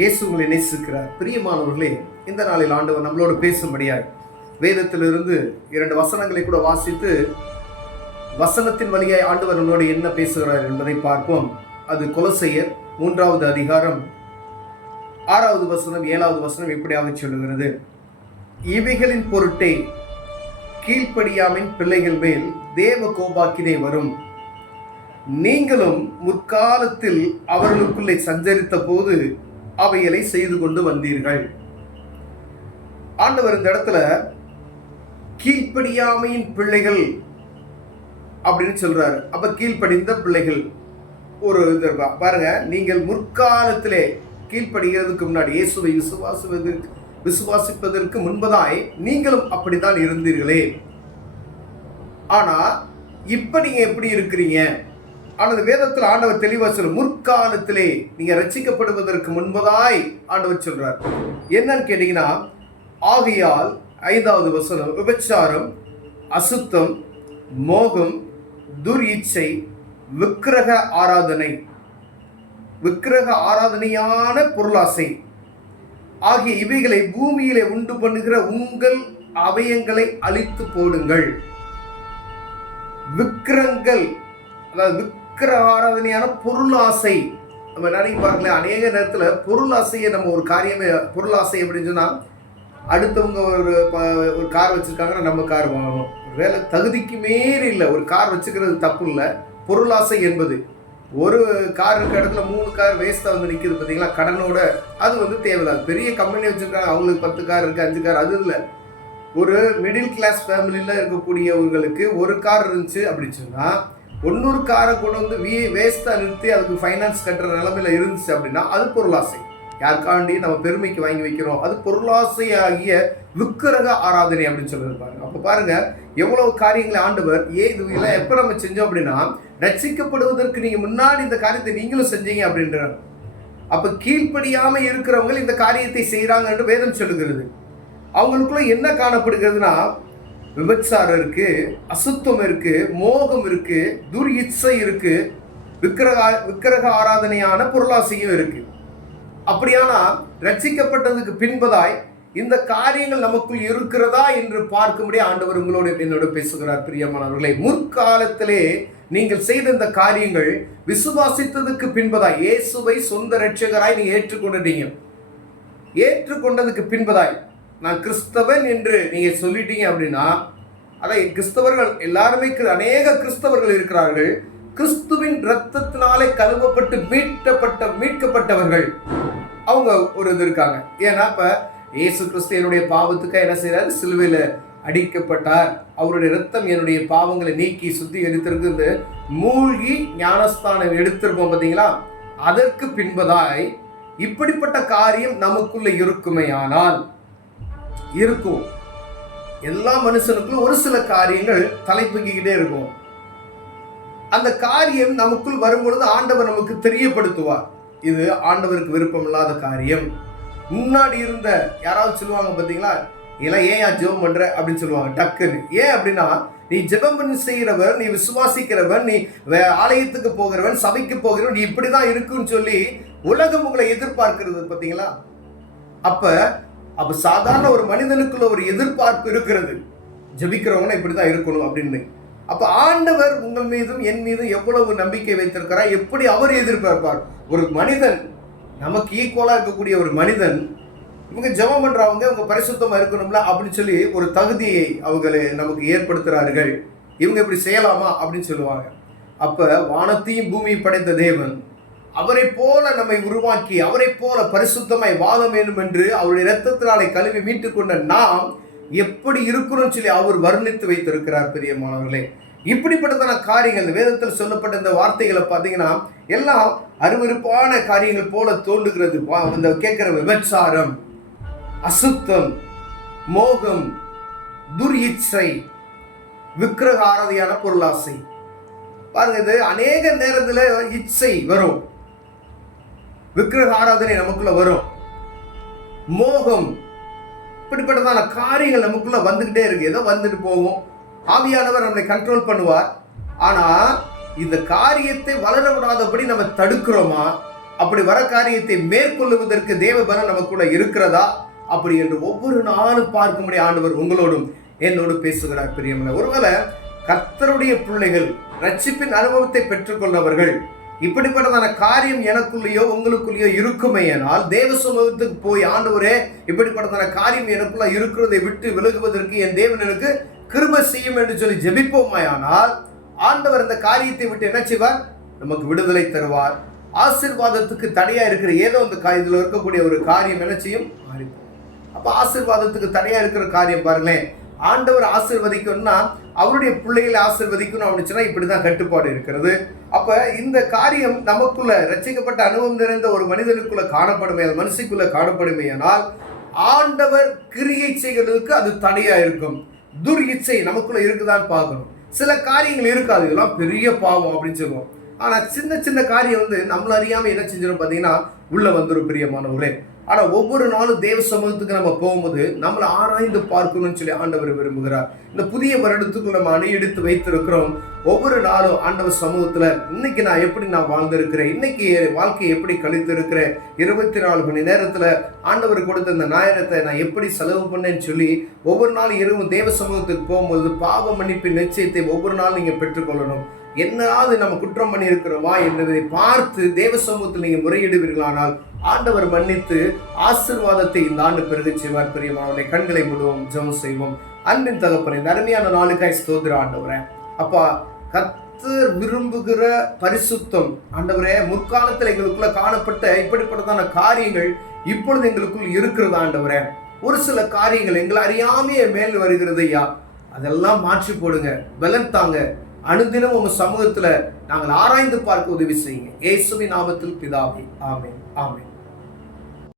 இயேசு உங்களை நேசிக்கிறார். பிரியமானவர்களே, இந்த நாளில் ஆண்டவர் நம்மளோடு பேசும்படியாய் வேதத்திலிருந்து 2 வசனங்களை கூட வாசித்து வசனத்தின் வழியாய் ஆண்டவர் நம்மளோடு என்ன பேசுகிறார் என்பதை பார்ப்போம். அது கொலோசையர் 3வது அதிகாரம் 6வது வசனம் 7வது வசனம் இப்படியாக சொல்லுகிறது: இவைகளின் பொருட்டே கீழ்ப்படியாமின் பிள்ளைகள் மேல் தேவ கோபாக்கினை வரும். நீங்களும் முற்காலத்தில் அவர்களுக்குள்ளே சஞ்சரித்த போது அவைகளை செய்து கொண்டு வந்தீர்கள். ஆண்டவர் இந்த இடத்துல கீழ்ப்படியாமையின் பிள்ளைகள் அப்படின்னு சொல்றாரு. அப்ப கீழ்ப்படிந்த பிள்ளைகள் ஒரு பாருங்க, நீங்கள் முற்காலத்திலே கீழ்ப்படுகிறதுக்கு முன்னாடி இயேசுவை விசுவாசிப்பதற்கு முன்பதாய் நீங்களும் அப்படித்தான் இருந்தீர்களே. ஆனா இப்ப நீங்க எப்படி இருக்கிறீங்க? ஆனால் வேதத்தில் ஆண்டவர் தெளிவாக சொல்ற, முற்காலத்திலே நீங்க ரட்சிக்கப்படுவதற்கு முன்பதாய் ஆண்டவர் சொல்றார். என்னன்னு கேட்டீங்கன்னா, ஆகையால் 5வது வசனம், விபச்சாரம், அசுத்தம், மோகம், துர் இச்சை, விக்கிரக ஆராதனையான பொருளாசை ஆகிய இவைகளை பூமியிலே உண்டு பண்ணுகிற உங்கள் அவயங்களை அழித்து போடுங்கள். விக்கிரங்கள், அதாவது விக்கிர ஆராதனையான பொருளாசை. நம்ம நினைக்க பாருங்களேன், அநேக நேரத்தில் பொருளாசையை நம்ம ஒரு காரியமே பொருளாசை அப்படின்னு சொன்னால், அடுத்தவங்க ஒரு கார் வச்சுருக்காங்கன்னா நம்ம கார் வாங்கணும். வேலை தகுதிக்கு மேலே இல்லை, ஒரு கார் வச்சுக்கிறது தப்பு இல்லை. பொருளாசை என்பது ஒரு கார் இருக்க இடத்துல 3 கார் வேஸ்ட்டாக வந்து நிற்கிது பார்த்தீங்களா, கடனோட. அது தேவையில்லை. பெரிய கம்பெனி வச்சுருக்காங்க, அவங்களுக்கு 10 கார் இருக்குது, 5 கார், அது இல்லை. ஒரு மிடில் கிளாஸ் ஃபேமிலியில் இருக்கக்கூடியவங்களுக்கு ஒரு கார் இருந்துச்சு அப்படின்னு சொன்னால், 100 காரை கொண்டு வந்து வேஸ்ட்டாக நிறுத்தி அதுக்கு ஃபைனான்ஸ் கட்டுற நிலைமையில் இருந்துச்சு அப்படின்னா அது பொருளாசை. யாருக்காண்டி நம்ம பெருமைக்கு வாங்கி வைக்கிறோம், அது பொருளாசை ஆகிய விக்கிரக ஆராதனை அப்படின்னு சொல்லிட்டு பாருங்க. அப்போ பாருங்க எவ்வளவு காரியங்களை ஆண்டவர் இதெல்லாம் எப்போ நம்ம செஞ்சோம் அப்படின்னா, ரட்சிக்கப்படுவதற்கு நீங்கள் முன்னாடி இந்த காரியத்தை நீங்களும் செஞ்சீங்க அப்படின்றாங்க. அப்போ கீழ்ப்படியாமல் இருக்கிறவங்க இந்த காரியத்தை செய்கிறாங்க என்று வேதம் சொல்லுகிறது. அவங்களுக்குள்ள என்ன காணப்படுகிறதுனா, விபச்சாரம் இருக்கு, அசுத்தம் இருக்கு, மோகம் இருக்கு, துர் இச்சை இருக்கு, விக்கிரக ஆராதனையான பொருளாசையும் இருக்கு. அப்படியானா ரட்சிக்கப்பட்டதுக்கு பின்பதாய் இந்த காரியங்கள் நமக்குள் இருக்கிறதா என்று பார்க்கும்படி ஆண்டவர் உங்களோடு என்னோட பேசுகிறார். பிரியமானவர்களே, முற்காலத்திலே நீங்கள் செய்த இந்த காரியங்கள் விசுவாசித்ததுக்கு பின்பதாய், இயேசுவை சொந்த இரட்சகராய் நீங்க ஏற்றுக்கொண்டீங்க. ஏற்றுக்கொண்டதுக்கு பின்பதாய் நான் கிறிஸ்தவன் என்று நீங்க சொல்லிட்டீங்க அப்படின்னா, அதை கிறிஸ்தவர்கள் எல்லாருமே, அநேக கிறிஸ்தவர்கள் இருக்கிறார்கள், கிறிஸ்துவின் இரத்தத்தினாலே கழுவப்பட்டு மீட்கப்பட்டவர்கள். அவங்க ஒரு இது இருக்காங்க. ஏன்னா இப்ப இயேசு கிறிஸ்து என்னுடைய பாவத்துக்கு என்ன செய்யறாரு? சிலுவையில் அடிக்கப்பட்டார். அவருடைய இரத்தம் என்னுடைய பாவங்களை நீக்கி சுத்திகரித்திருக்கு. மூழ்கி ஞானஸ்தானம் எடுத்திருப்போம் பார்த்தீங்களா? அதற்கு பின்பதாய் இப்படிப்பட்ட காரியம் நமக்குள்ள இருக்குமேயானால் இருக்கும். எல்லா மனுஷனுக்குள்ள ஒரு சில காரியங்கள் தலைப்பூக்கிக்கிட்டே இருக்கும். அந்த காரியம் நமக்குள் வரும்பொழுது ஆண்டவர் நமக்கு தெரியப்படுத்துவார். இது ஆண்டவருக்கு விருப்பம் இல்லாத காரியம். முன்னாடி இருந்த யாராவது சொல்லுவாங்க பார்த்தீங்களா, இதெல்லாம் ஏன் ஜெபம் பண்ற அப்படின்னு சொல்லுவாங்க டக்குன்னு. ஏன் அப்படின்னா, நீ ஜெபம் பண்ணி செய்கிறவர், நீ விசுவாசிக்கிறவன், நீ ஆலயத்துக்கு போகிறவன், சபைக்கு போகிறவன், நீ இப்படிதான் இருக்குன்னு சொல்லி உலகம் உங்களை எதிர்பார்க்கிறது பார்த்தீங்களா? அப்ப சாதாரண ஒரு மனிதனுக்குள்ள ஒரு எதிர்பார்ப்பு இருக்கிறது, ஜெபிக்கிறவங்க இப்படிதான் இருக்கணும் அப்படின்னு. அப்ப ஆண்டவர் உங்கள் மீதும் என் மீதும் எவ்வளவு நம்பிக்கை வைத்திருக்கிறார், எப்படி அவர் எதிர்பார்ப்பார்? ஒரு மனிதன், நமக்கு ஈக்குவலா இருக்கக்கூடிய ஒரு மனிதன், இவங்க ஜெபம் பண்றவங்க இவங்க பரிசுத்தமா இருக்கணும்ல அப்படின்னு சொல்லி ஒரு தகுதியை அவங்களை நமக்கு ஏற்படுத்துறார்கள். இவங்க இப்படி செய்யலாமா அப்படின்னு சொல்லுவாங்க. அப்ப வானத்தையும் பூமியை படைத்த தேவன் அவரை போல நம்மை உருவாக்கி, அவரை போல பரிசுத்தமாய் வாழ வேண்டும் என்று அவருடைய இரத்தத்தினாலே கழுவி மீட்டுக் கொண்ட நாம் எப்படி இருக்கணும்னு சொல்லி அவர் வர்ணித்து வைத்திருக்கிறார். பிரியமானவர்களே, இப்படிப்பட்டதான காரியங்கள் வேதத்தில் சொல்லப்பட்ட இந்த வார்த்தைகளை பார்த்தீங்கன்னா எல்லாம் அருவருப்பான காரியங்கள் போல தோன்றுகிறது. இந்த கேட்கிற விபச்சாரம், அசுத்தம், மோகம், துர் இச்சை, விக்கிரக ஆராதனையான பொருளாசை. பாருங்க, இது அநேக நேரத்தில் இச்சை வரும், விக்கிரக ஆராதனை நமக்குள்ள வரும், மோகம், இப்படிப்பட்டதான காரியங்கள் நமக்குள்ள வந்துகிட்டே இருக்கு. ஏதோ வந்துட்டு போகும், ஆவியானவர் நம்மை கண்ட்ரோல் பண்ணுவார். ஆனா இந்த காரியத்தை வளர விடாதபடி நம்ம தடுக்கிறோமா, அப்படி வர காரியத்தை மேற்கொள்ளுவதற்கு தேவ பலன் நமக்குள்ள இருக்கிறதா அப்படி என்று ஒவ்வொரு நாளும் பார்க்கும்படி ஆண்டவர் உங்களோடும் என்னோடு பேசுகிறார் பிரியமான. ஒருவேளை கர்த்தருடைய பிள்ளைகள் ரட்சிப்பின் அனுபவத்தை பெற்றுக்கொண்டவர்கள் இப்படிப்பட்டதான காரியம் எனக்குள்ளேயோ உங்களுக்குள்ளேயோ இருக்குமேயானால் தேவ சமூகத்துக்கு போய் ஆண்டவரே இப்படிப்பட்டதான காரியம் எனக்குள்ள இருக்கிறதை விட்டு விலகுவதற்கு என் தேவன் எனக்கு கிருபை செய்யும் என்று சொல்லி ஜெபிப்போமாயானால் ஆண்டவர் இந்த காரியத்தை விட்டு என்ன செய்வார்? நமக்கு விடுதலை தருவார். ஆசீர்வாதத்துக்கு தடையா இருக்கிற ஏதோ இந்த இதுல இருக்கக்கூடிய ஒரு காரியம் என்ன செய்யும்? மாறிப்போம். அப்ப ஆசீர்வாதத்துக்கு தடையா இருக்கிற காரியம் பாருங்களேன், ஆண்டவர் ஆசீர்வதிக்கணும்னா அவருடைய பிள்ளைகளை ஆசீர்வதிக்கணும் அப்படின்னா இப்படிதான் கட்டுப்பாடு இருக்கிறது. அப்ப இந்த காரியம் நமக்குள்ள ரட்சிக்கப்பட்ட அனுபவம் நிறைந்த ஒரு மனிதனுக்குள்ள காணப்படுமே, மனுஷிக்குள்ள காணப்படுமே, ஆனால் ஆண்டவர் கிரியை செய்கிறதுக்கு அது தடையா இருக்கும். துர் இச்சை நமக்குள்ள இருக்குதான்னு பார்க்கணும். சில காரியங்கள் இருக்காது, இதெல்லாம் பெரிய பாவம் அப்படின்னு சொல்லுவோம். ஆனா சின்ன சின்ன காரியம் நம்மள அறியாம என்ன செஞ்சிடும் பார்த்தீங்கன்னா உள்ள வந்துடும் பிரியமானவர்களே. ஆனா ஒவ்வொரு நாளும் தேவ சமூகத்துக்கு நம்ம போகும்போது நம்மளை ஆராய்ந்து பார்க்கணும்னு சொல்லி ஆண்டவர் விரும்புகிறார். இந்த புதிய வருடத்துக்கு நம்ம அணையெடுத்து வைத்திருக்கிறோம். ஒவ்வொரு நாளும் ஆண்டவர் சமூகத்துல இன்னைக்கு நான் எப்படி வாழ்ந்திருக்கிறேன், இன்னைக்கு வாழ்க்கையை எப்படி கழித்து இருக்கிறேன், 24 மணி நேரத்துல ஆண்டவர் கொடுத்த இந்த நேரத்தை நான் எப்படி செலவு பண்ணேன்னு சொல்லி ஒவ்வொரு நாளும் இரவும் தேவ சமூகத்துக்கு போகும்போது பாவ மன்னிப்பின் நிச்சயத்தை ஒவ்வொரு நாளும் நீங்க பெற்றுக்கொள்ளணும். என்னாவது நம்ம குற்றம் பண்ணி இருக்கிறோமா என்பதை பார்த்து தேவ சமூகத்தில் நீங்க முறையிடுவீர்களானால் ஆண்டவர் மன்னித்து ஆசீர்வாதத்தை இந்த ஆண்டு பெருக செய்வார். பிரியமானவர்களே, கண்களை மூடுவோம், ஜெபம் செய்வோம். அன்பின் தகப்பனே, இந்த அருமையான நாளுக்காய் ஸ்தோத்திர ஆண்டவரே. அப்பா, கர்த்தர் விரும்புகிற பரிசுத்தம் ஆண்டவரே, முற்காலத்தில் எங்களுக்குள்ள காணப்பட்ட இப்படிப்பட்டதான காரியங்கள் இப்பொழுது எங்களுக்குள் இருக்கிறது ஆண்டவரே. ஒரு சில காரியங்கள் எங்களை அறியாமையே மேல் வருகிறது ஐயா, அதெல்லாம் மாற்றி போடுங்க, பலன் தாங்க. அனுதினம் உங்க சமூகத்துல நாங்கள் ஆராய்ந்து பார்க்க உதவி செய்யுங்க. இயேசுவின் நாமத்தில் பிதாவே, ஆமென், ஆமென்.